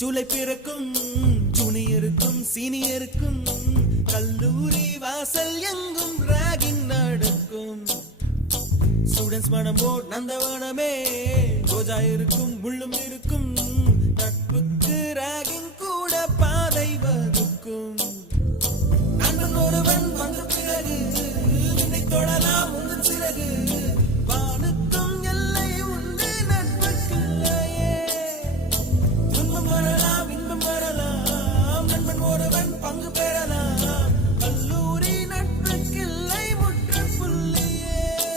ஜூலை பிறக்கும் ஜூனியருக்கும் சீனியருக்கும் கல்லூரி வாசல் எங்கும் ராகிங் நடக்கும். ஸ்டூடெண்ட்ஸ் மனமோ நந்தவனமே, ரோஜா இருக்கும் முள்ளும் இருக்கும், நட்புக்கு ராகிங் கூட பாதை வகுக்கும். நண்பன் ஒருவன் வந்த பிறகு விண்ணை தொடலாம்